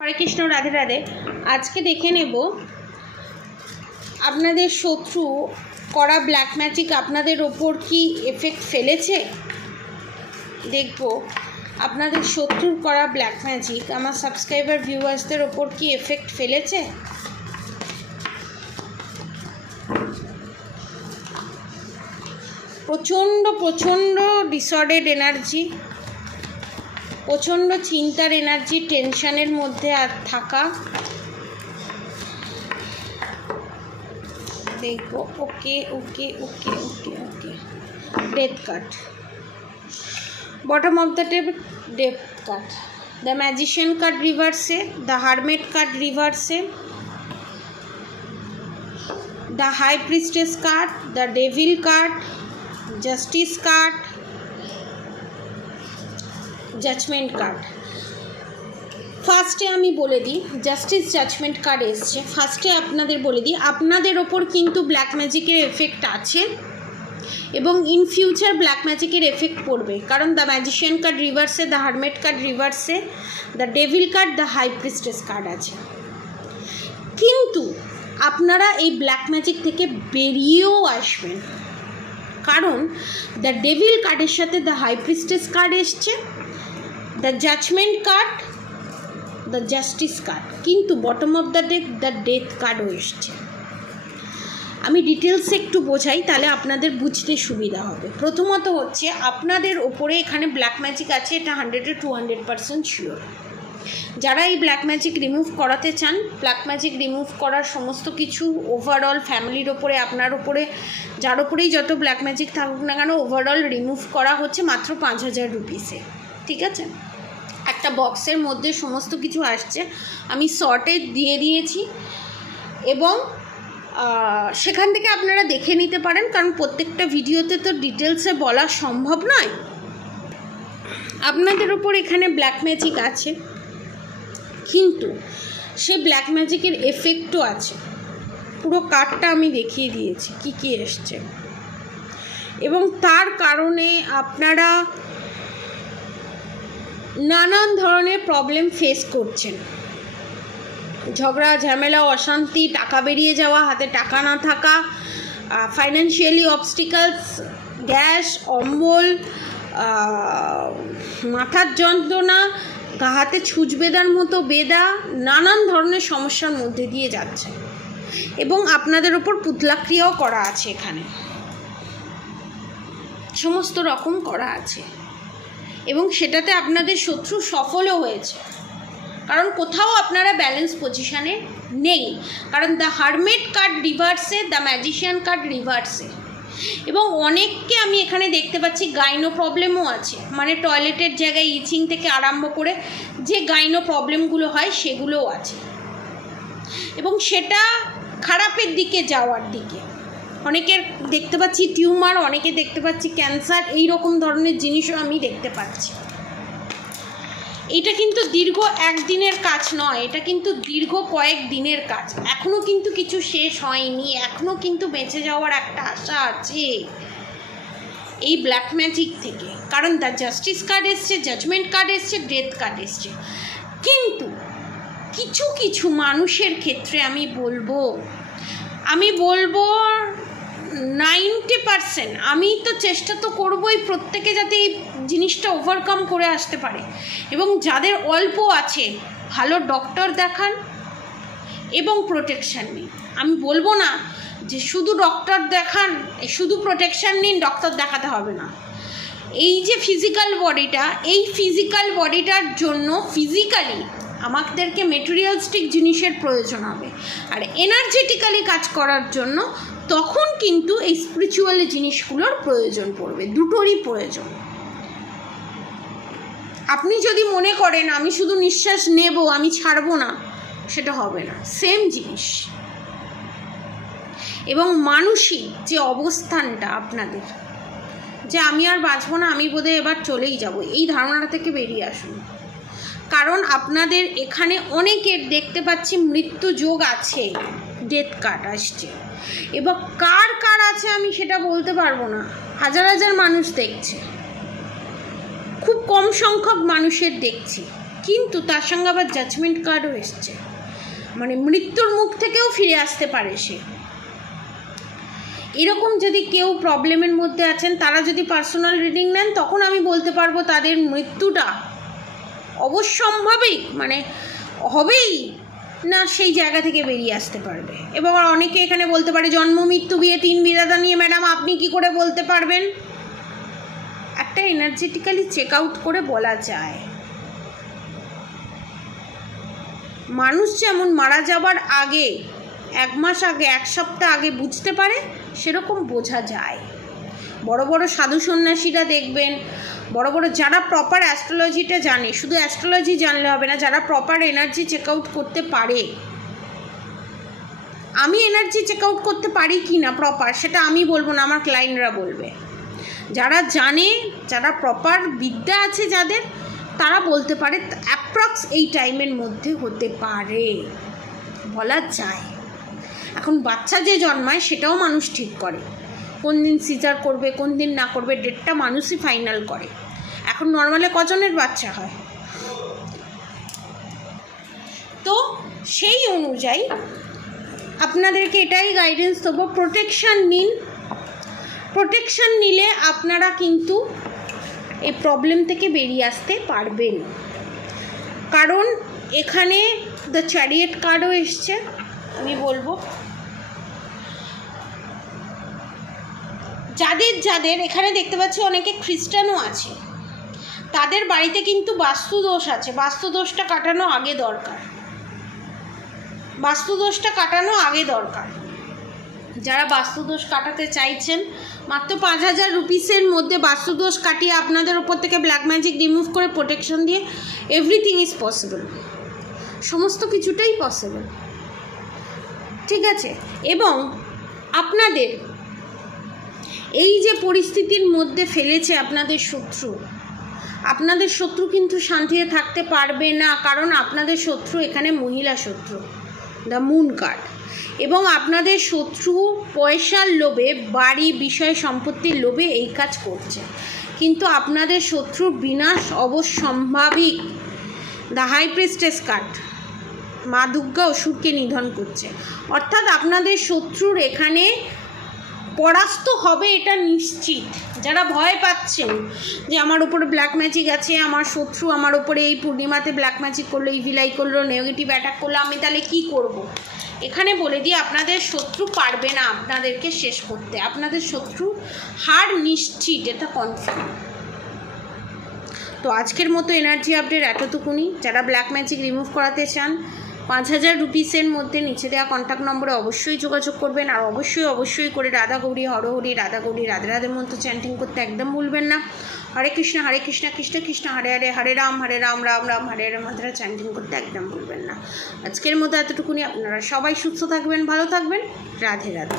হরে কৃষ্ণ, রাধে রাধে। আজকে দেখে নেব আপনাদের শত্রু করা ব্ল্যাক ম্যাজিক আপনাদের ওপর কি এফেক্ট ফেলেছে। দেখব আপনাদের শত্রুর করা ব্ল্যাক ম্যাজিক আমার সাবস্ক্রাইবার ভিউয়ার্সদের ওপর কি এফেক্ট ফেলেছে। প্রচণ্ড ডিসঅর্ডার্ড এনার্জি, প্রচণ্ড চিন্তার এনার্জি, টেনশনের মধ্যে আর থাকা। দেখো okay okay okay okay okay death card, bottom of the table death card, the magician card রিভার্সে, দ্য হারমেট কার্ড রিভার্সে, the high priestess card, the devil card, justice card, judgement card. ফার্স্টে আমি বলে দিই, জাস্টিস জাজমেন্ট কার্ড এসছে। ফার্স্টে আপনাদের বলে দিই, আপনাদের ওপর কিন্তু ব্ল্যাক ম্যাজিকের এফেক্ট আছে এবং ইন ফিউচার ব্ল্যাক ম্যাজিকের এফেক্ট পড়বে, কারণ দ্য ম্যাজিশিয়ান কার্ড রিভার্সে, দ্য হারমেট কার্ড রিভার্সে, the devil card, the high priestess card আছে। কিন্তু আপনারা এই ব্ল্যাক ম্যাজিক থেকে বেরিয়েও আসবেন, কারণ দ্য ডেভিল কার্ডের সাথে দ্য হাই প্রিস্টেস কার্ড এসছে, the judgement card, the justice card, কিন্তু bottom of the deck the death কার্ডও এসছে। আমি ডিটেলসে একটু বোঝাই, তাহলে আপনাদের বুঝতে সুবিধা হবে। প্রথমত হচ্ছে আপনাদের ওপরে এখানে ব্ল্যাক ম্যাজিক আছে, এটা 100-200% শিওর। যারা এই ব্ল্যাক ম্যাজিক রিমুভ করাতে চান, ব্ল্যাক ম্যাজিক রিমুভ করার সমস্ত কিছু ওভারঅল ফ্যামিলির ওপরে, আপনার ওপরে, যার ওপরেই যত ব্ল্যাক ম্যাজিক থাকুক না কেন, ওভারঅল রিমুভ করা হচ্ছে মাত্র 5000 রুপিসে। ঠিক আছে, একটা বক্সের মধ্যে সমস্ত কিছু আসছে, আমি শর্টে দিয়ে দিয়েছি এবং সেখান থেকে আপনারা দেখে নিতে পারেন, কারণ প্রত্যেকটা ভিডিওতে তো ডিটেলসে বলা সম্ভব নয়। আপনাদের ওপর এখানে ব্ল্যাক ম্যাজিক আছে, কিন্তু সে ব্ল্যাক ম্যাজিকের এফেক্টও আছে। পুরো কার্ডটা আমি দেখিয়ে দিয়েছি কি কি এসছে, এবং তার কারণে আপনারা নানান ধরনের প্রবলেম ফেস করছেন। ঝগড়া ঝামেলা, অশান্তি, টাকা বেরিয়ে যাওয়া, হাতে টাকা না থাকা, ফাইন্যান্সিয়ালি অবস্টিকালস, গ্যাস অম্বল, মাথার যন্ত্রণা, হাতে ছুঁচ বেদার মতো বেদা, নানান ধরনের সমস্যার মধ্যে দিয়ে যাচ্ছে। এবং আপনাদের ওপর পুতলা ক্রিয়াও করা আছে, এখানে সমস্ত রকম করা আছে, এবং সেটাতে আপনাদের শত্রু সফলও হয়েছে, কারণ কোথাও আপনারা ব্যালেন্স পজিশানে নেই। কারণ দ্য হারমেট কার্ড রিভার্সে, দ্য ম্যাজিশিয়ান কার্ড রিভার্সে, এবং অনেককে আমি এখানে দেখতে পাচ্ছি গাইনো প্রবলেমও আছে, মানে টয়লেটের জায়গায় ইচিং থেকে আরম্ভ করে যে গাইনো প্রবলেমগুলো হয় সেগুলোও আছে, এবং সেটা খারাপের দিকে যাওয়ার দিকে। অনেকের দেখতে পাচ্ছি টিউমার, অনেকে দেখতে পাচ্ছি ক্যান্সার, এই রকম ধরনের জিনিসও আমি দেখতে পাচ্ছি। এটা কিন্তু দীর্ঘ একদিনের কাজ নয়, এটা কিন্তু দীর্ঘ কয়েক দিনের কাজ। এখনও কিন্তু কিছু শেষ হয়নি, এখনও কিন্তু বেঁচে যাওয়ার একটা আশা আছে এই ব্ল্যাক ম্যাজিক থেকে, কারণ দ্য জাস্টিস কার্ড এসছে, জাজমেন্ট কার্ড এসছে, ডেথ কার্ড এসছে। কিন্তু কিছু কিছু মানুষের ক্ষেত্রে আমি বলবো 90%, আমি তো চেষ্টা তো করবোই প্রত্যেকে যাতে এই জিনিসটা ওভারকাম করে আসতে পারে, এবং যাদের অল্প আছে ভালো ডক্টর দেখান এবং প্রোটেকশান নিন। আমি বলবো না যে শুধু ডক্টর দেখান, শুধু প্রোটেকশান নিন, ডক্টর দেখাতে হবে না। এই যে ফিজিক্যাল বডিটা, এই ফিজিক্যাল বডিটার জন্য ফিজিক্যালি আমাদেরকে মেটেরিয়ালিস্টিক জিনিসের প্রয়োজন হবে, আর এনার্জেটিক্যালি কাজ করার জন্য তখন কিন্তু এই স্পিরিচুয়াল জিনিসগুলোর প্রয়োজন পড়বে, দুটোরই প্রয়োজন। আপনি যদি মনে করেন আমি শুধু নিঃশ্বাস নেব, আমি ছাড়বো না, সেটা হবে না, সেম জিনিস। এবং মানসিক যে অবস্থানটা আপনাদের, যে আমি আর বাঁচবো না, আমি বোধহয় এবার চলেই যাব, এই ধারণাটা থেকে বেরিয়ে আসুন। কারণ আপনাদের এখানে অনেকের দেখতে পাচ্ছি মৃত্যু যোগ আছে, ডেথ কার্ড আসছে, এবার কার কার আছে আমি সেটা বলতে পারবো না। হাজার হাজার মানুষ দেখছে, খুব কম সংখ্যক মানুষের দেখছি, কিন্তু তার সঙ্গে আবার জাজমেন্ট কার্ডও এসছে, মানে মৃত্যুর মুখ থেকেও ফিরে আসতে পারে সে। এরকম যদি কেউ প্রবলেমের মধ্যে আছেন, তারা যদি পার্সোনাল রিডিং নেন, তখন আমি বলতে পারবো তাদের মৃত্যুটা অবশ্যম্ভাবী, মানে হবেই না, সেই জায়গা থেকে বেরিয়ে আসতে পারবে। এবং অনেকে এখানে বলতে পারে জন্ম মৃত্যু বিয়ে 3 বিধাতা নিয়ে ম্যাডাম আপনি কি করে বলতে পারবেন? একটা এনার্জেটিক্যালি চেক আউট করে বলা যায়। মানুষ যেমন মারা যাবার আগে 1 মাস আগে, 1 সপ্তাহ আগে বুঝতে পারে, সেরকম বোঝা যায়। বড় বড় সাধু সন্ন্যাসীরা দেখবেন, বড় বড় যারা প্রপার অ্যাস্ট্রোলজিটা জানে, শুধু অ্যাস্ট্রোলজি জানলে হবে না, যারা প্রপার এনার্জি চেক আউট করতে পারে। আমি এনার্জি চেক আউট করতে পারি কি না প্রপার, সেটা আমি বলবো না, আমার ক্লায়েন্টরা বলবে। যারা জানে, যারা প্রপার বিদ্যা আছে যাদের, তারা বলতে পারে অ্যাপ্রক্স এই টাইমের মধ্যে হতে পারে, বলা যায়। এখন বাচ্চা যে জন্মায় সেটাও মানুষ ঠিক করে, কোন দিন সিজার করবে, কোন দিন না করবে, ডেটটা মানুষই ফাইনাল করে। এখন নর্মালে কজনের বাচ্চা হয়? তো সেই অনুযায়ী আপনাদেরকে এটাই গাইডেন্স দেবো, প্রোটেকশান নিন। প্রোটেকশান নিলে আপনারা কিন্তু এই প্রবলেম থেকে বেরিয়ে আসতে পারবেন। কারণ এখানে দ্য চ্যারিয়েট কার্ডও এসছে। আমি বলবো যাদের যাদের এখানে দেখতে পাচ্ছি অনেকে খ্রিস্টানও আছে, তাদের বাড়িতে কিন্তু বাস্তুদোষ আছে। বাস্তুদোষটা কাটানো আগে দরকার, বাস্তুদোষটা কাটানো আগে দরকার। যারা বাস্তুদোষ কাটাতে চাইছেন, মাত্র 5000 রুপিসের মধ্যে বাস্তুদোষ কাটিয়ে আপনাদের ওপর থেকে ব্ল্যাক ম্যাজিক রিমুভ করে প্রোটেকশন দিয়ে এভরিথিং ইজ পসিবল, সমস্ত কিছুটাই পসিবল, ঠিক আছে। এবং আপনাদের এই যে পরিস্থিতির মধ্যে ফেলেছে আপনাদের শত্রু, আপনাদের শত্রু কিন্তু শান্তিতে থাকতে পারবে না, কারণ আপনাদের শত্রু এখানে মহিলা শত্রু, দ্য মুন কার্ড। এবং আপনাদের শত্রু পয়সার লোভে, বাড়ি বিষয় সম্পত্তির লোভে এই কাজ করছে, কিন্তু আপনাদের শত্রুর বিনাশ অবশ্যম্ভাবী। দ্য হাই প্রিস্টেস কার্ড, মা দুর্গা অসুরকে নিধন করছে, অর্থাৎ আপনাদের শত্রুর এখানে পরাস্ত হবে, এটা নিশ্চিত। যারা ভয় পাচ্ছেন যে আমার উপরে ব্ল্যাক ম্যাজিক আছে, আমার শত্রু আমার উপরে এই পূর্ণিমাতে ব্ল্যাক ম্যাজিক করলো, ইভিলাই করলো, নেগেটিভ অ্যাটাক করলো, আমি তাহলে কি করব? এখানে বলে দিই আপনাদের শত্রু পারবে না আপনাদেরকে শেষ করতে, আপনাদের শত্রু হার নিশ্চিত, এটা কনফার্ম। তো আজকের মতো এনার্জি আপডেট এতটুকুনি। যারা ব্ল্যাক ম্যাজিক রিমুভ করাতে চান, 5000 রুপিসের মধ্যে নিচে দেওয়া কন্ট্যাক্ট নম্বরে অবশ্যই যোগাযোগ করবেন। আর অবশ্যই করে রাধা গৌরী হরহরি, রাধা গৌরী রাধে রাধে মন্ত্র চ্যান্টিং করতে একদম ভুলবেন না। হরে কৃষ্ণ কৃষ্ণ কৃষ্ণ হরে হরে, হরে রাম রাম রাম হরে হরে মাত্রা চ্যান্টিং করতে একদম ভুলবেন না। আজকের মতো এতটুকুনি। আপনারা সবাই সুস্থ থাকবেন, ভালো থাকবেন। রাধে রাধে।